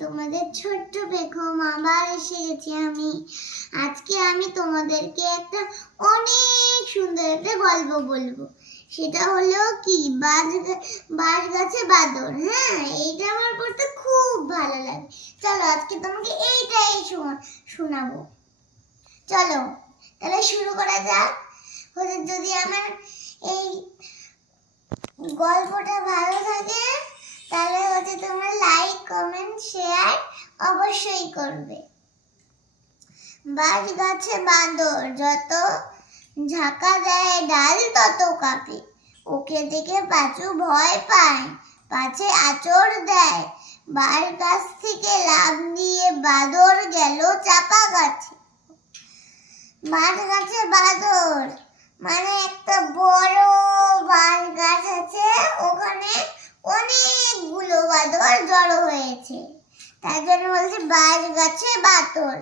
তোমাদের ছোট্ট বেগম, আবার এসে গেছি আমি। আজকে আমি তোমাদেরকে একটা অনেক সুন্দর একটা গল্প বলব। সেটা হলো কি? বাজ বাঁশ গাছে বাদর হ্যাঁ? এইটা আমার পড়তে খুব ভালো লাগে। চলো, আজকে তোমাকে এইটাই শোনাবো। চলো, তাহলে শুরু করা যাক। হচ্ছে যদি আমার এই গল্পটা ভালো থাকে, তাহলে হচ্ছে তোমরা লাইক শেয়ার অবশ্যই করবে। বাড়ি গাছে বাঁদর যত ঝাঁকা দেয়, ডাল তত কাঁপে। ওকে দেখে পাঁচু ভয় পায়, পাছে আচর দেয়। বার গাছ থেকে লাভ দিয়ে বাদর গেল চাপা গাছে। বাঁশ গাছে বাঁদর মানে একটা বড় বাঁশ গাছ আছে ওখানে। অনেকগুলো বাদর জড়ো হয়েছে। তার জন্য বলছে বাঁশ গাছে বাতর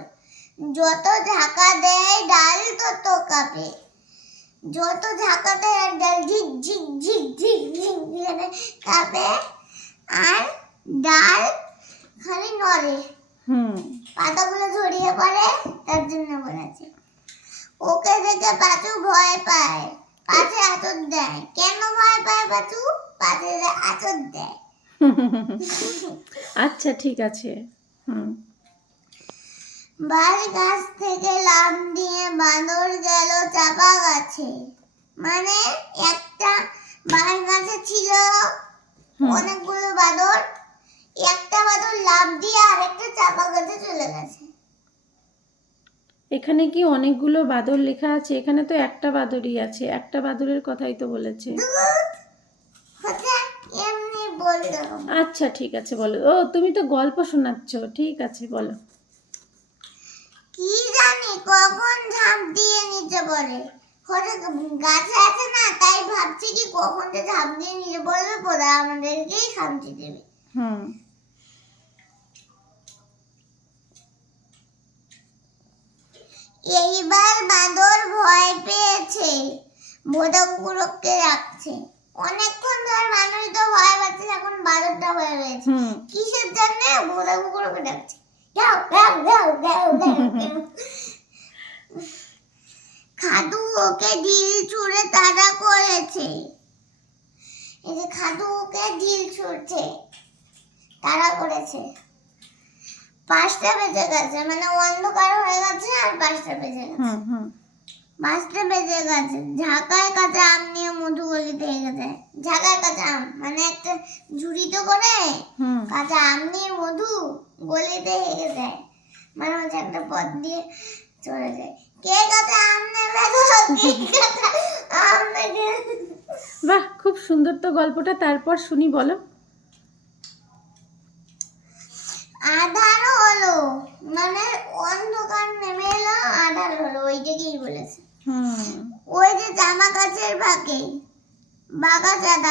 যত ঝাঁকা দেয় ডাল তত কাঁপে। যত ঝাঁকা দেয় আর ডাল ঝিক ঝিক ঝিক ঝিক ঝিক কাঁপে আর ডাল খালি নড়ে। হুম। পাতাগুলো ছড়িয়ে পড়ে তার জন্য বলেছে। ওকে দেখে পাঁচু ভয় পায়। পাছে আচর দেয়। কেন ভয় পায় বাছু পাছে আচর দেয়। আচ্ছা ঠিক আছে। হুম। বাড়ি গাছ থেকে লাভ দিয়ে বাঁদর গেল চাপা গাছে। মানে একটা বাড়ি গাছে ছিল হুম। অনেকগুলো বাঁদর একটা বাঁদর লাভ দিয়ে আরেকটা চাপা গাছে চলে গেছে এখানে কি অনেকগুলো বাদর লেখা আছে? এখানে তো একটা বাদরই আছে। একটা বাদরের কথাই তো বলেছে। আচ্ছা ঠিক আছে বলো। ও তুমি তো গল্প শোনাচ্ছ। ঠিক আছে বলো। কি জানি কখন ঝাঁপ দিয়ে নিচে পড়ে? হঠাৎ গাছে আছে না তাই ভাবছি কি কখন যে ঝাঁপ দিয়ে নিচে পড়বে পড়ে আমাদেরকেই খামচি দেবে। হুম। এইবার বাঁদর ভয় পেয়েছে ভোদা কুকুরকে রাখছে। অনেকক্ষণ ধরে মানুষ তো ভয় পাচ্ছে এখন বাঁদরটা রয়েছে। কিসের জন্য? ভোদা কুকুরকে ডাকছে যাও যাও যাও যাও যাও খাদু ওকে ঢিল ছুঁড়ে তাড়া করেছে। এই যে খাদু ওকে ঢিল ছুঁড়ছে তাড়া করেছে। পাঁচটা বেজে গেছে মানে অন্ধকার হয়ে গেছে আর পাঁচটা বেজে গেছে। পাঁচটা বেজে গেছে ঝাঁকায় কাঁচা আম নিয়ে মধু গলিতে গেছে। ঝাঁকায় কাঁচা আম মানে একটা ঝুড়িতে করে কাঁচা আম নিয়ে মধু গলিতে হেগে যায় মানে হচ্ছে একটা পথ দিয়ে চলে যায় কে কাঁচা আম নেবে? কে কাঁচা আম নেবে? বাহ খুব সুন্দর তো গল্পটা। তারপর শুনি বলো আধার হলো মানে অন্ধকার নেমে এলো আধার হলো ওইটাকেই বলেছে হুম ওই যে জামা গাছের ফাঁকে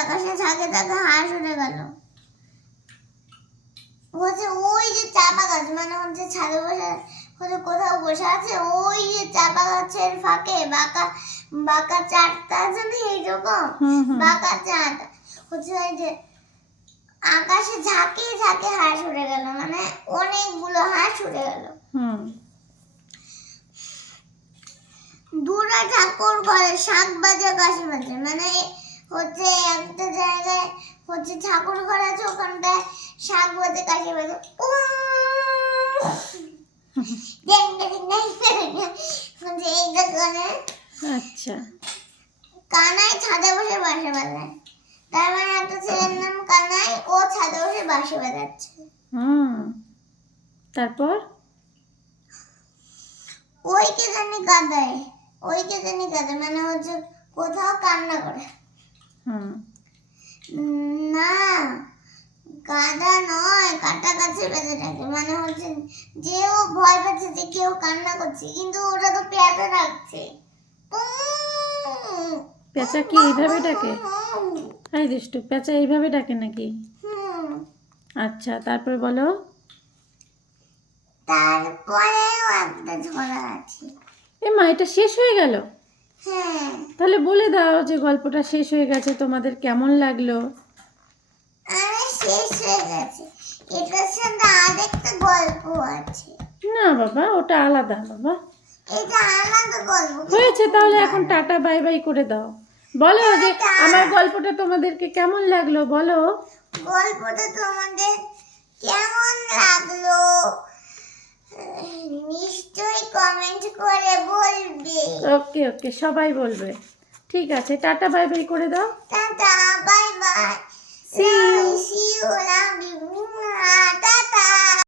আকাশে থাকে থাকে হাঁস উঠে গেল। হচ্ছে ওই যে চাপা গাছ মানে হচ্ছে ছাদে বসে হচ্ছে কোথাও বসে আছে ওই যে চাপা গাছের ফাঁকে বাঁকা বাঁকা আছে না এইরকম? বাঁকা চাঁদ। হচ্ছে ওই যে আকাশে ঝাঁকে ঝাঁকে হাঁস উড়ে গেল মানে অনেকগুলো হাঁস উড়ে গেল। হুম। দুরা ঠাকুর ঘরে শাক বাজে কাশি বাজে মানে হচ্ছে একটা জায়গায় হচ্ছে ঠাকুর ঘর আছে ওখানটায় শাক বাজে। কাশি বাজে আচ্ছা। কানাই ছাদে বসে বাঁশি বাজায়। তার মানে একটা ছেলের নাম কানাই ও ছাদে বসে বাঁশি বাজাচ্ছে। হুম। তারপর? ওই কে জানি কাঁদায় ওই কে জানি কাঁদায় মানে হচ্ছে কোথাও কান্না করে। না কাদা নয় কাটা গাছে বেঁধে থাকে। মানে হচ্ছে যে ও ভয় পাচ্ছে যে কেউ কান্না করছে কিন্তু ওটা তো পেঁয়াজে রাখছে পেঁচা কি এইভাবে ডাকে? হাই দুষ্টু পেঁচা এইভাবে ডাকে নাকি? আচ্ছা তারপর বলো। তারপরেও একটা ঝোলা আছে। এ মা এটা শেষ হয়ে গেল? তাহলে বলে দাও যে গল্পটা শেষ হয়ে গেছে তোমাদের কেমন লাগল? শেষ হয়ে গেছে। এটার সাথে আরেকটা গল্প আছে। না বাবা ওটা আলাদা বাবা। এটা আলাদা গল্প। হয়েছে তাহলে এখন টাটা বাই বাই করে দাও। বলো যে আমার গল্পটা তোমাদেরকে কেমন লাগল বলো। গল্পটা তোমাদের কেমন লাগল? নিশ্চয়ই কমেন্ট করে বলবে। ওকে ওকে সবাই বলবে। ঠিক আছে টাটা বাই বাই করে দাও। Tata bye bye. See. See you love you tata.